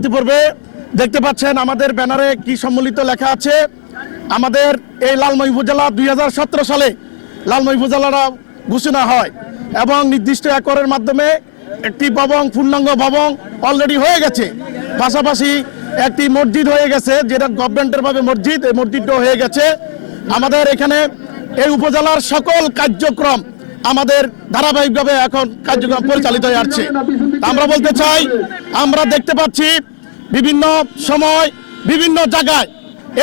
ইতিপূর্বে দেখতে পাচ্ছেন আমাদের ব্যানারে কি সম্মিলিত লেখা আছে। আমাদের এই লালমোহী উপজেলা 2017 সালে লালমোহী উপজেলারা ঘোষণা হয় এবং নির্দিষ্ট একরের মাধ্যমে একটি ভবন, পূর্ণাঙ্গ ভবন অলরেডি হয়ে গেছে। পাশাপাশি একটি মসজিদ হয়ে গেছে, যেটা গভর্নমেন্টের ভাবে মসজিদ, এই মসজিদটাও হয়ে গেছে। আমাদের এখানে এই উপজেলার সকল কার্যক্রম আমাদের ধারাবাহিকভাবে এখন কার্যক্রম পরিচালিত হয়ে আসছে। আমরা বলতে চাই, আমরা দেখতে পাচ্ছি বিভিন্ন সময় বিভিন্ন জায়গায়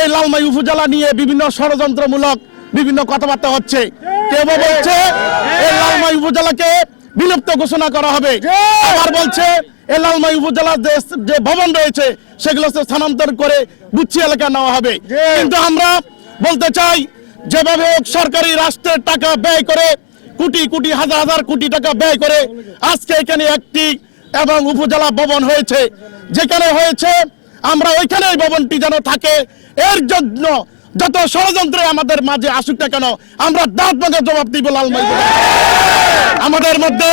এই লালমোহী উপজেলা নিয়ে বিভিন্ন ষড়যন্ত্রমূলক বিভিন্ন কথাবার্তা হচ্ছে। কেউ বলছে এই লালমোহী উপজেলাকে বিলুপ্ত ঘোষণা করা হবে, আবার বলছে এই লালমোহী উপজেলার যে ভবন রয়েছে সেগুলো স্থানান্তর করে গুচ্ছি এলাকা নেওয়া হবে। কিন্তু আমরা বলতে চাই, যেভাবে সরকারি রাষ্ট্রের টাকা ব্যয় করে কোটি কোটি হাজার হাজার কোটি টাকা ব্যয় করে আজকে এখানে একটি এবং উপজেলা ভবন হয়েছে, যেখানে হয়েছে আমরা ওইখানে এই ভবনটি যেন থাকে। এর জন্য যত ষড়যন্ত্রে আমাদের মাঝে আসুক না কেন, আমরা দাঁত ভাঙা জবাব দিব। লালমোহী আমাদের মধ্যে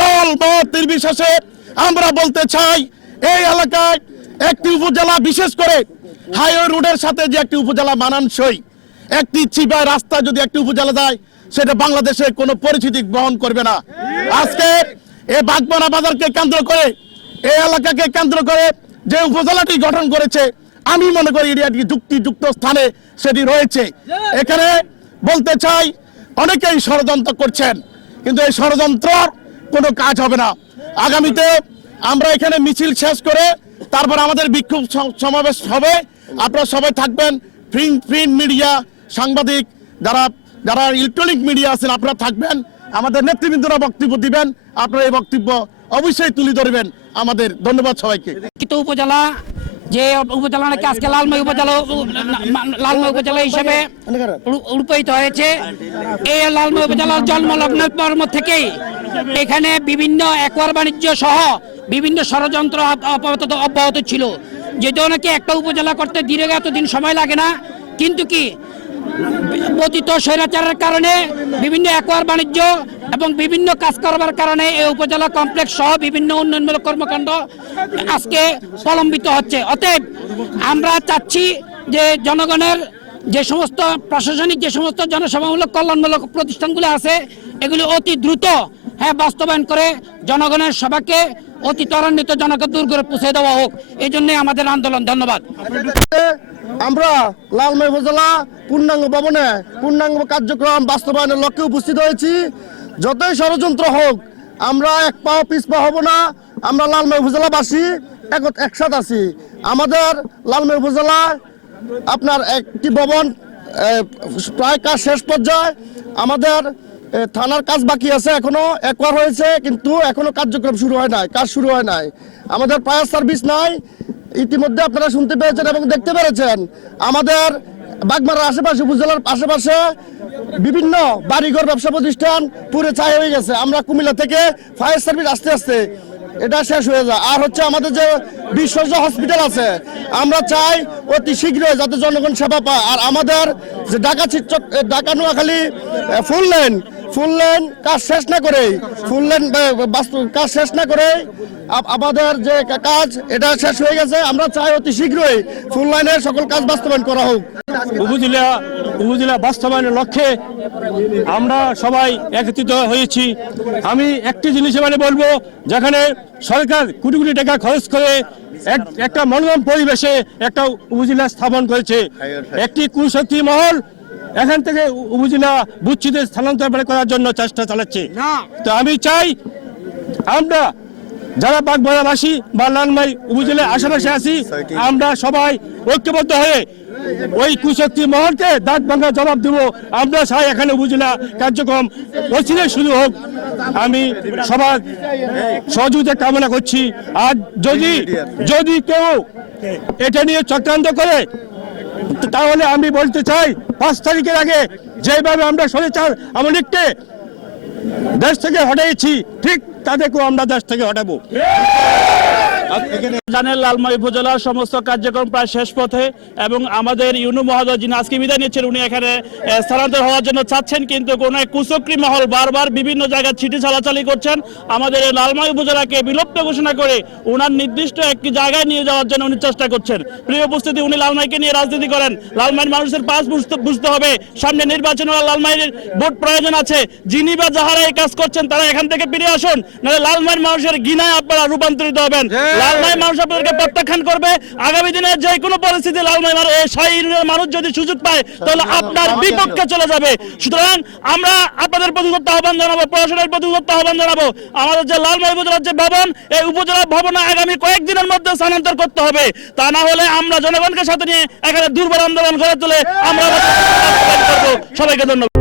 দল মত নির্বিশেষে আমরা বলতে চাই, এই এলাকায় একটি উপজেলা, বিশেষ করে হাইওয়ে রোডের সাথে যে একটি উপজেলা মানানসই, একটি চিবায় রাস্তা যদি একটি উপজেলা যায়, সেটা বাংলাদেশে কোনো পরিস্থিতি বহন করবে না। আজকে এই বাগমারা বাজারকে কেন্দ্র করে, এই এলাকাকে কেন্দ্র করে যে উপজেলাটি গঠন করেছে, আমি মনে করি এটি যুক্তিযুক্ত স্থানে সেটি রয়েছে। এখানে বলতে চাই, অনেকেই ষড়যন্ত্র করছেন, কিন্তু এই যন্ত্রর কোনো কাজ হবে না। আগামীতে আমরা এখানে মিছিল শেষ করে তারপর আমাদের বিক্ষোভ সমাবেশ হবে। আপনারা সবাই থাকবেন, প্রিন্ট মিডিয়া, সাংবাদিক, যারা ইলেকট্রনিক মিডিয়া আছেন আপনারা থাকবেন। আমাদের নেতৃবৃন্দরা বক্তব্য দিবেন, আপনারা এই বক্তব্য অবশ্যই তুলে ধরবেন আমাদের। ধন্যবাদ সবাইকে। উপজেলা যে উপজেলা নাকি আজকে লালমোহী উপজেলা হিসেবে রূপায়িত হয়েছে, এই লালমোহী উপজেলার জন্মলগ্ন কর্ম থেকেই এখানে বিভিন্ন একোয়ার বাণিজ্য সহ বিভিন্ন ষড়যন্ত্র অব্যাহত ছিল। যদিও নাকি একটা উপজেলা করতে দীর্ঘ এতদিন সময় লাগে না, কিন্তু কি পতিত স্বৈরাচারের কারণে বিভিন্ন একোয়ার বাণিজ্য এবং বিভিন্ন কাজ করবার কারণে এই উপজেলা কমপ্লেক্স সহ বিভিন্ন উন্নয়নমূলক কর্মকাণ্ড আজকে প্রলম্বিত হচ্ছে। অতএব আমরা চাচ্ছি যে জনগণের যে সমস্ত প্রশাসনিক যে সমস্ত জনসেবামূলক কল্যাণমূলক প্রতিষ্ঠানগুলো আছে, এগুলি অতি দ্রুত বাস্তবায়ন করে জনগণের সবাইকে অতি ত্বরান্বিত জনকে দূর করে পৌঁছে দেওয়া হোক, এই জন্য আমাদের আন্দোলন। ধন্যবাদ। আমরা লালমোহী উপজেলা পূর্ণাঙ্গ ভবনে পূর্ণাঙ্গ কার্যক্রম বাস্তবায়নের লক্ষ্যে উপস্থিত হয়েছি। যতই ষড়যন্ত্র হোক, আমরা এক পাও পিছপা হব না। আমরা লালমোহী উপজেলাবাসী একসাথে আছি। আমাদের লালমোহী উপজেলা আপনার একটি ভবন প্রায় কাজ শেষ পর্যায়ে। আমাদের থানার কাজ বাকি আছে, এখনো একবার হয়েছে, কিন্তু এখনো কার্যক্রম শুরু হয় নাই, কাজ শুরু হয় নাই। আমাদের ফায়ার সার্ভিস নাই, ইতিমধ্যে আপনারা শুনতে পেরেছেন এবং দেখতে পেরেছেন। আমাদের বাগমারার আশেপাশে, উপজেলার আশেপাশে বিভিন্ন বাড়িঘর, ব্যবসা প্রতিষ্ঠান পুরো ছাই হয়ে গেছে। আমরা কুমিল্লা থেকে ফায়ার সার্ভিস আস্তে আস্তে এটা শেষ হয়ে যায়। আর হচ্ছে আমাদের যে বিশ্বজ হসপিটাল আছে, আমরা চাই অতি শীঘ্রই যাতে জনগণ সেবা পায়। আর আমাদের যে ঢাকা নোয়াখালী ফুল লেন কাজ শেষ না করে, কাজ শেষ না করে আমাদের যে কাজ এটা শেষ হয়ে গেছে। আমরা চাই অতি শীঘ্রই ফুল লাইনের সকল কাজ বাস্তবায়ন করা হোক। উপজেলা বাস্তবায়নের লক্ষ্যে আমরা সবাই একত্রিত হয়েছি। আমি একটি জিনিস এবারে বলবো, যেখানে সরকার কোটি কোটি টাকা খরচ করে একটা মনোরম পরিবেশে একটা উপজেলা স্থাপন করেছে, একটি কুশক্তি মহল এখান থেকে উপজেলা বুচ্ছিতে স্থানান্তর করার জন্য চেষ্টা চালাচ্ছে। তো আমি চাই, আমরা যারা বাগমারাবাসী বা লালমোহী উপজেলার আশেপাশে আছি, আমরা সবাই ঐক্যবদ্ধ হয়ে ওই কুশক্তি মহলকে দাঁত ভাঙা জবাব দেব। আমরা চাই এখানে উপজেলা কার্যক্রম অচিরেই শুরু হোক। আমি সবার সহযোগিতা কামনা করছি। আর যদি কেউ এটা নিয়ে চক্রান্ত করে, তাহলে আমি বলতে চাই, 5 তারিখের আগে যেভাবে আমরা স্বৈরাচার আওয়ামী লীগকে দেশ থেকে হটাইছি, ঠিক তাদেরকেও আমরা দেশ থেকে হটাবো। জানেন লালমাই উপজেলার সমস্ত কার্যক্রম প্রায় শেষ পথে এবং আমাদের ইউনু মহোদয় যিনি আজকে বিদায় নিচ্ছেন উনি এখানে স্থানান্তর হওয়ার জন্য চাচ্ছেন, কিন্তু কোন এক কুচক্রী মহল বারবার বিভিন্ন জায়গায় চিঠি চালাচালি করছেন আমাদের এই লালমাই উপজেলাকে বিলুপ্ত ঘোষণা করে ওনার নির্দিষ্ট একটি জায়গায় নিয়ে যাওয়ার জন্য উনি চেষ্টা করছেন। প্রিয় উপস্থিতি, উনি লালমাইকে নিয়ে রাজনীতি করেন। লালমাইয়ের মানুষের পাশ বুঝতে হবে, সামনে নির্বাচন, লালমাইয়ের ভোট প্রয়োজন আছে। যিনি বা যাহারা এই কাজ করছেন তারা এখান থেকে ফিরে আসুন, নাহলে লালমাইয়ের মানুষের ঘৃণায় আপনারা রূপান্তরিত হবেন। লালমাই মানুষ আপনাদেরকে প্রত্যাখ্যান করবে। আগামী দিনে যে কোনো পরিস্থিতি লালমাই মানুষ যদি সুযোগ পায় তাহলে আপনার বিপক্ষে চলে যাবে। সুতরাং আমরা আপনাদের প্রতি আহ্বান জানাবো, প্রশাসনের প্রতি আহ্বান জানাবো, আমাদের যে লালমাই উপজেলার যে ভবন, এই উপজেলা ভবনে আগামী কয়েকদিনের মধ্যে স্থানান্তর করতে হবে। তা না হলে আমরা জনগণকে সাথে নিয়ে এখানে দুর্বল আন্দোলন গড়ে তুলে আমরা সবাইকে ধন্যবাদ।